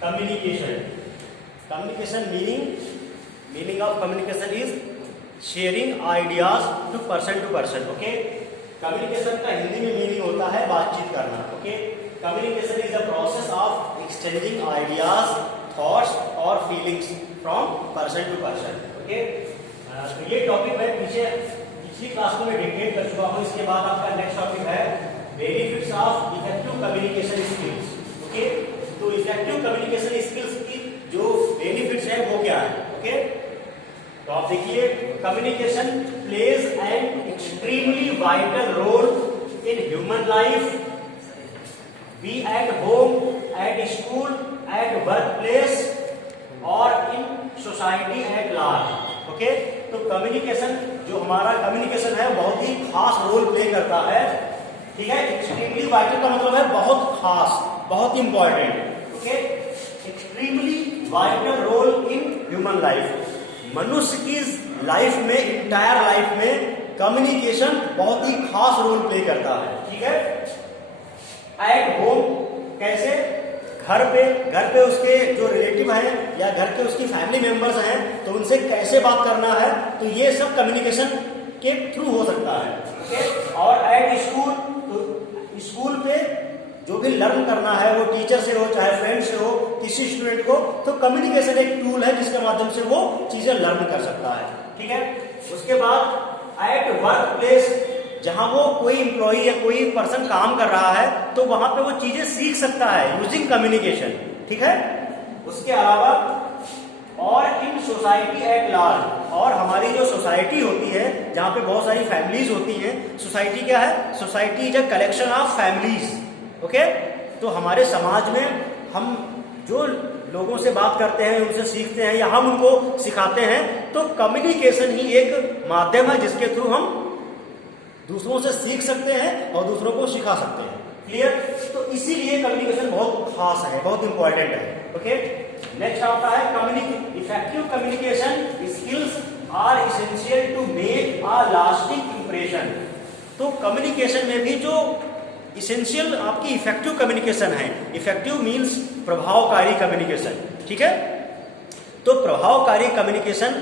Communication. Communication meaning of communication is sharing ideas to person. Okay. Communication का हिंदी में meaning होता है बातचीत करना. Okay. Communication is the process of exchanging ideas, thoughts or feelings from person to person. Okay. तो ये topic मैं पिछली क्लास में डेडिकेट कर चुका हूँ. इसके बाद आपका नेक्स्ट टॉपिक है benefits of effective communication skills. Okay. तो इफेक्टिव कम्युनिकेशन स्किल्स की जो बेनिफिट्स है वो क्या है. ओके. तो आप देखिए, communication plays an extremely vital role in human life, be at home, at school, at work place और in society at large. Okay. तो कम्युनिकेशन जो हमारा कम्युनिकेशन है बहुत ही खास रोल प्ले करता है. ठीक है. एक्सट्रीमली वाइटल का मतलब है बहुत खास, बहुत important. Okay. Extremely vital role in human life. मनुष्य की लाइफ में, इंटायर लाइफ में कम्युनिकेशन बहुत ही खास रोल प्ले करता है. ठीक है. एट होम कैसे? घर पे उसके जो रिलेटिव हैं या घर के उसकी फैमिली मेंबर्स हैं तो उनसे कैसे बात करना है, तो ये सब कम्युनिकेशन के थ्रू हो सकता है. ओके. और एट स्कूल, तो स्कूल पे जो भी लर्न करना है वो टीचर से हो चाहे फ्रेंड से हो, किसी स्टूडेंट को, तो कम्युनिकेशन एक टूल है जिसके माध्यम से वो चीजें लर्न कर सकता है. ठीक है. उसके बाद एट वर्क प्लेस, जहां वो कोई एम्प्लॉई या कोई पर्सन काम कर रहा है तो वहां पे वो चीजें सीख सकता है यूजिंग कम्युनिकेशन. ठीक है. उसके अलावा और इन सोसाइटी एट लार्ज, और हमारी जो सोसाइटी होती है जहां पे बहुत सारी फैमिलीज होती हैं. सोसाइटी क्या है? Society is a collection of families. Okay. तो हमारे समाज में हम जो लोगों से बात करते हैं, उनसे सीखते हैं या हम उनको सिखाते हैं, तो कम्युनिकेशन ही एक माध्यम है जिसके थ्रू हम दूसरों से सीख सकते हैं और दूसरों को सिखा सकते हैं. क्लियर. तो इसीलिए कम्युनिकेशन बहुत खास है, बहुत इंपॉर्टेंट है. ओके. नेक्स्ट आता है effective communication skills are essential to make a lasting impression. तो कम्युनिकेशन में भी जो इसेंशियल आपकी इफेक्टिव कम्युनिकेशन है, इफेक्टिव मीन्स प्रभावकारी कम्युनिकेशन. ठीक है. तो प्रभावकारी कम्युनिकेशन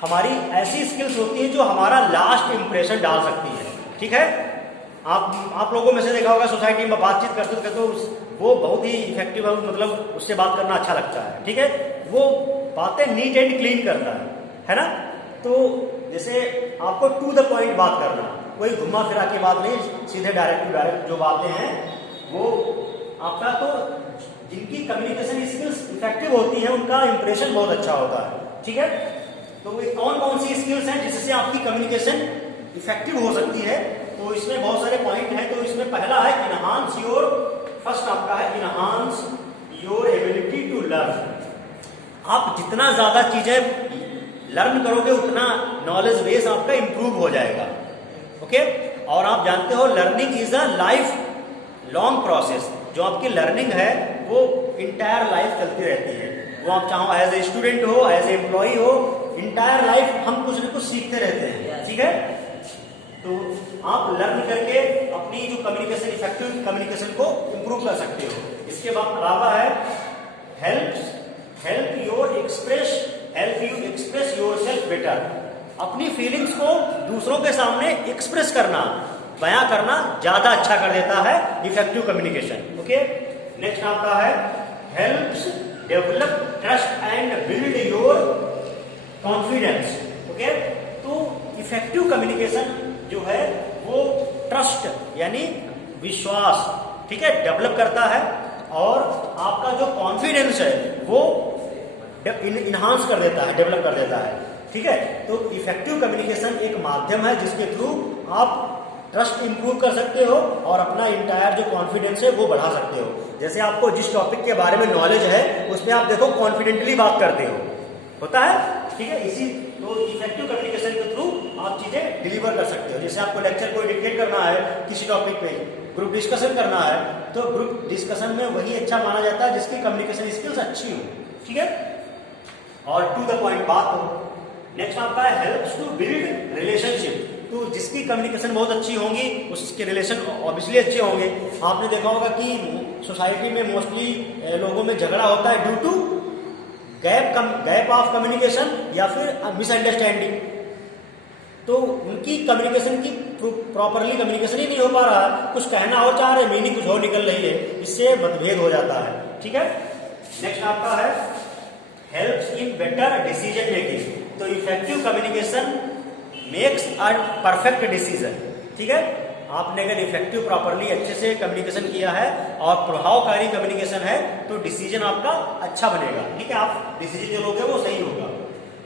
हमारी ऐसी स्किल्स होती है जो हमारा लास्ट इंप्रेशन डाल सकती है. ठीक है. आप लोगों में से देखा होगा सोसाइटी में बातचीत करते करते तो वो बहुत ही इफेक्टिव है, मतलब उससे बात करना अच्छा लगता है. ठीक है. वो बातें नीट एंड क्लीन करता है ना. तो जैसे आपको टू द पॉइंट बात करना, कोई घुमा फिरा की बात नहीं, सीधे डायरेक्ट टू डायरेक्ट जो बातें हैं वो आपका, तो जिनकी कम्युनिकेशन स्किल्स इफेक्टिव होती हैं उनका इंप्रेशन बहुत अच्छा होता है. ठीक है. तो वे कौन कौन सी स्किल्स हैं जिससे आपकी कम्युनिकेशन इफेक्टिव हो सकती है? तो इसमें बहुत सारे पॉइंट हैं. तो इसमें पहला है इनहांस योर, फर्स्ट आपका है enhance your ability to learn. आप जितना ज्यादा चीजें लर्न करोगे उतना नॉलेज बेस आपका इंप्रूव हो जाएगा. ओके. और आप जानते हो learning is a life long process. जो आपकी लर्निंग है वो इंटायर लाइफ चलती रहती है. वो आप चाहो एज ए स्टूडेंट हो, एज ए एम्प्लॉय हो, इंटायर लाइफ हम कुछ न कुछ सीखते रहते हैं. ठीक है. तो आप लर्न करके अपनी जो कम्युनिकेशन, इफेक्टिव कम्युनिकेशन को इंप्रूव कर सकते हो. इसके बाद अलावा है help you express yourself better. अपनी फीलिंग्स को दूसरों के सामने एक्सप्रेस करना, बयां करना ज्यादा अच्छा कर देता है इफेक्टिव कम्युनिकेशन. ओके. नेक्स्ट आपका है helps develop trust and build your confidence. Okay. तो इफेक्टिव कम्युनिकेशन जो है वो ट्रस्ट यानी विश्वास, ठीक है, डेवलप करता है और आपका जो कॉन्फिडेंस है वो इनहांस कर देता है, डेवलप कर देता है. ठीक है. तो इफेक्टिव कम्युनिकेशन एक माध्यम है जिसके थ्रू आप ट्रस्ट इंप्रूव कर सकते हो और अपना इंटायर जो कॉन्फिडेंस है वो बढ़ा सकते हो. जैसे आपको जिस टॉपिक के बारे में नॉलेज है उसमें आप देखो कॉन्फिडेंटली बात करते हो, होता है. ठीक है. इसी तो इफेक्टिव कम्युनिकेशन के थ्रू आप चीजें डिलीवर कर सकते हो. जैसे आपको लेक्चर कोई डिक्टेट करना है किसी टॉपिक पे, ग्रुप डिस्कशन करना है, तो ग्रुप डिस्कशन में वही अच्छा माना जाता है जिसकी कम्युनिकेशन स्किल्स अच्छी हो. ठीक है. और टू द पॉइंट बात हो. नेक्स्ट आपका है हेल्प्स टू बिल्ड रिलेशनशिप. तो जिसकी कम्युनिकेशन बहुत अच्छी होंगी उसके रिलेशन ऑब्वियसली अच्छे होंगे। आपने देखा होगा कि सोसाइटी में मोस्टली लोगों में झगड़ा होता है due to gap of communication या फिर मिसअंडरस्टैंडिंग। तो उनकी कम्युनिकेशन की प्रॉपरली कम्युनिकेशन ही नहीं हो पा रहा है, कुछ कहना और चाह रहे, मीनिंग कुछ और निकल रही है, इससे मतभेद हो जाता है। ठीक है, नेक्स्ट आपका है helps in better decision making. तो effective communication makes a perfect decision. ठीक है, आपने अगर इफेक्टिव प्रॉपरली अच्छे से कम्युनिकेशन किया है और प्रभावकारी कम्युनिकेशन है तो डिसीजन आपका अच्छा बनेगा। ठीक है, आप डिसीजन जो लोगे वो सही होगा।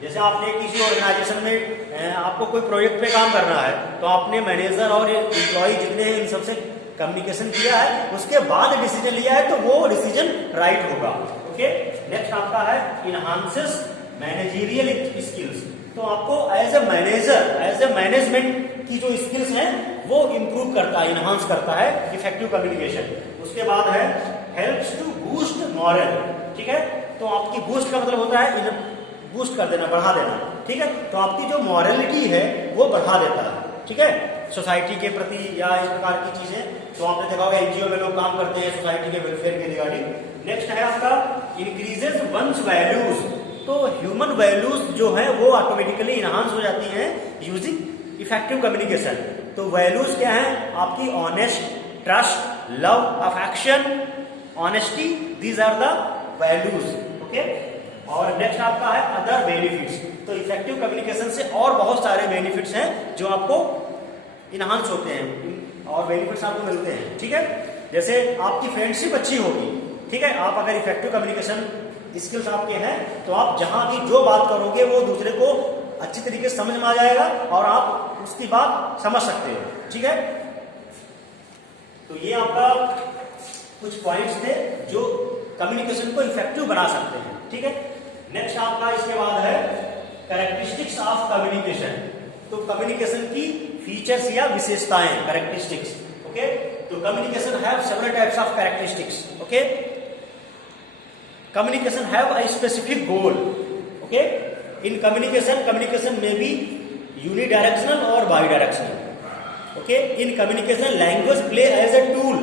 जैसे आपने किसी ऑर्गेनाइजेशन में आपको कोई प्रोजेक्ट पे काम करना है तो आपने मैनेजर और एम्प्लॉय जितने हैं इन सबसे कम्युनिकेशन किया है, उसके बाद डिसीजन लिया है तो वो डिसीजन राइट होगा। ओके, नेक्स्ट आपका है इनहांसेस मैनेजरियल स्किल्स। तो आपको as a manager, as a management की जो स्किल्स हैं वो इंप्रूव करता है, इनहांस करता है इफेक्टिव कम्युनिकेशन। उसके बाद है हेल्प्स टू बूस्ट मॉरल। ठीक है, तो आपकी बूस्ट का मतलब होता है बूस्ट कर देना, बढ़ा देना। ठीक है, तो आपकी जो मॉरलिटी है वो बढ़ा देता है। ठीक है, सोसाइटी के प्रति या इस प्रकार की चीजें। तो आपने देखा होगा एनजीओ में लोग काम करते हैं सोसाइटी के वेलफेयर के रिगार्डिंग। नेक्स्ट है आपका इंक्रीजेस वंस वैल्यूज। तो ह्यूमन वैल्यूज जो है वो ऑटोमेटिकली इनहांस हो जाती हैं यूजिंग इफेक्टिव कम्युनिकेशन। तो वैल्यूज क्या है आपकी? Honest, trust, love, affection, honesty, these are the values. Okay, और नेक्स्ट आपका है अदर बेनिफिट्स। तो इफेक्टिव कम्युनिकेशन से और बहुत सारे बेनिफिट्स हैं जो आपको इनहांस होते हैं और बेनिफिट्स आपको मिलते हैं। ठीक है, जैसे आपकी फ्रेंडशिप अच्छी होगी। ठीक है, आप अगर इफेक्टिव कम्युनिकेशन स्किल्स आपके हैं तो आप जहां भी जो बात करोगे वो दूसरे को अच्छी तरीके से समझ में आ जाएगा और आप उसकी बात समझ सकते हो। ठीक है, तो ये आपका कुछ पॉइंट्स थे जो कम्युनिकेशन को इफेक्टिव बना सकते हैं। ठीक है, नेक्स्ट आपका इसके बाद है कैरेक्टरिस्टिक्स ऑफ कम्युनिकेशन। तो कम्युनिकेशन की फीचर्स या विशेषताएं, कैरेक्टरिस्टिक्स। ओके, तो communication have several types of characteristics. Okay, communication have a specific goal. Okay, in communication में बी यूनिडायरेक्शनल और bidirectional. Okay, in communication language play as a tool.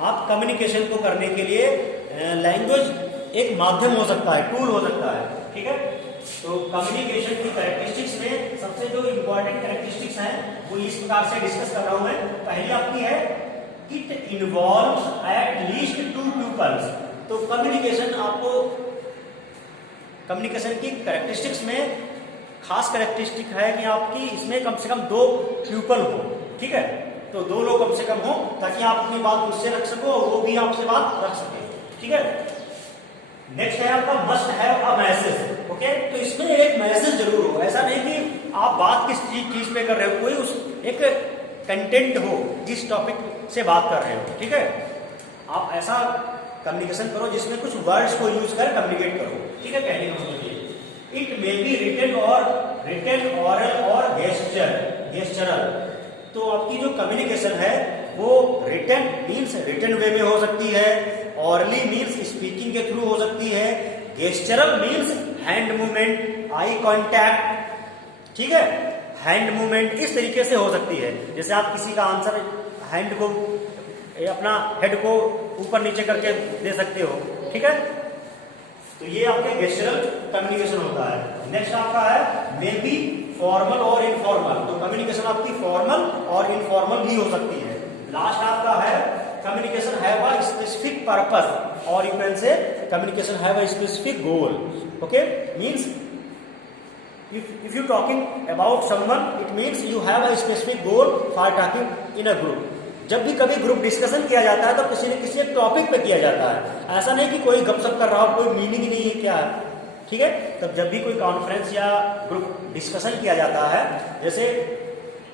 आप communication को करने के लिए लैंग्वेज एक माध्यम हो सकता है, टूल हो सकता है। ठीक है, तो कम्युनिकेशन की कैरेक्टरिस्टिक्स में सबसे जो इंपॉर्टेंट कैरेक्टरिस्टिक्स हैं वो इस प्रकार से डिस्कस कर रहा हूं मैं। पहली आपकी है it involves at least 2 peoples. तो कम्युनिकेशन आपको कम्युनिकेशन की कैरेक्टरिस्टिक्स में खास कैरेक्टरिस्टिक है कि आपकी इसमें कम से कम 2 पीपल हो। ठीक है, तो 2 लोग कम से कम हो ताकि आप अपनी बात मुझसे रख सको और वो भी आपसे बात रख सके। ठीक है, नेक्स्ट है आपका must have a message. Okay, तो इसमें एक मैसेज जरूर हो। ऐसा नहीं कि आप बात किस चीज पे कर रहे हो, कोई उस एक कंटेंट हो जिस टॉपिक से बात कर रहे हो। ठीक है, आप ऐसा कम्युनिकेशन करो जिसमें कुछ वर्ड्स को यूज कर कम्युनिकेट करो। ठीक है, कहने का मतलब ये it may be written, oral और गेस्चरल। तो आपकी जो कम्युनिकेशन है वो रिटन मीन्स रिटन वे में हो सकती है, ऑरली मीन्स स्पीकिंग के थ्रू हो सकती है, गेस्चरल means hand movement, eye contact. ठीक है, हैंड मूवमेंट इस तरीके से हो सकती है जैसे आप किसी का आंसर हैंड को अपना हेड को ऊपर नीचे करके दे सकते हो। ठीक है, तो ये आपके गेस्चरल कम्युनिकेशन होता है। नेक्स्ट आपका है मे बी फॉर्मल और इनफॉर्मल। तो कम्युनिकेशन आपकी फॉर्मल और इनफॉर्मल भी हो सकती है। लास्ट आपका है communication have a specific purpose और you can say communication have a specific goal. Okay, means if you talking about someone it means you have a specific goal for talking in a group। जब भी कभी group discussion किया जाता है तो किसी न किसी एक टॉपिक पे किया जाता है। ऐसा नहीं कि कोई गपशप कर रहा हो, कोई मीनिंग नहीं है क्या है। ठीक है, तब जब भी कोई कॉन्फ्रेंस या ग्रुप डिस्कशन किया जाता है, जैसे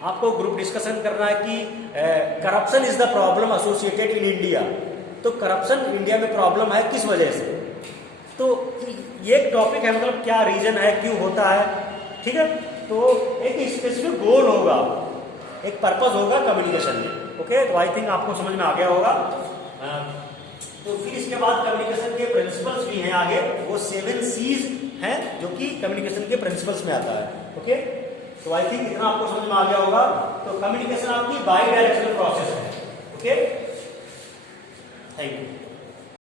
आपको ग्रुप डिस्कशन करना है कि corruption is the problem associated in India. तो करप्शन इंडिया में प्रॉब्लम है किस वजह से, तो ये एक टॉपिक है, मतलब क्या रीजन है, क्यों होता है। ठीक है, तो एक स्पेसिफिक गोल होगा, एक पर्पस होगा कम्युनिकेशन में। ओके, तो आई थिंक आपको समझ में आ गया होगा। तो फिर इसके बाद कम्युनिकेशन के प्रिंसिपल्स भी हैं आगे, वो 7 C's हैं जो कि कम्युनिकेशन के प्रिंसिपल्स में आता है। ओके, तो आई थिंक इतना आपको समझ में आ गया होगा। तो कम्युनिकेशन आपकी बाई डायरेक्शनल प्रोसेस है। Okay, thank you.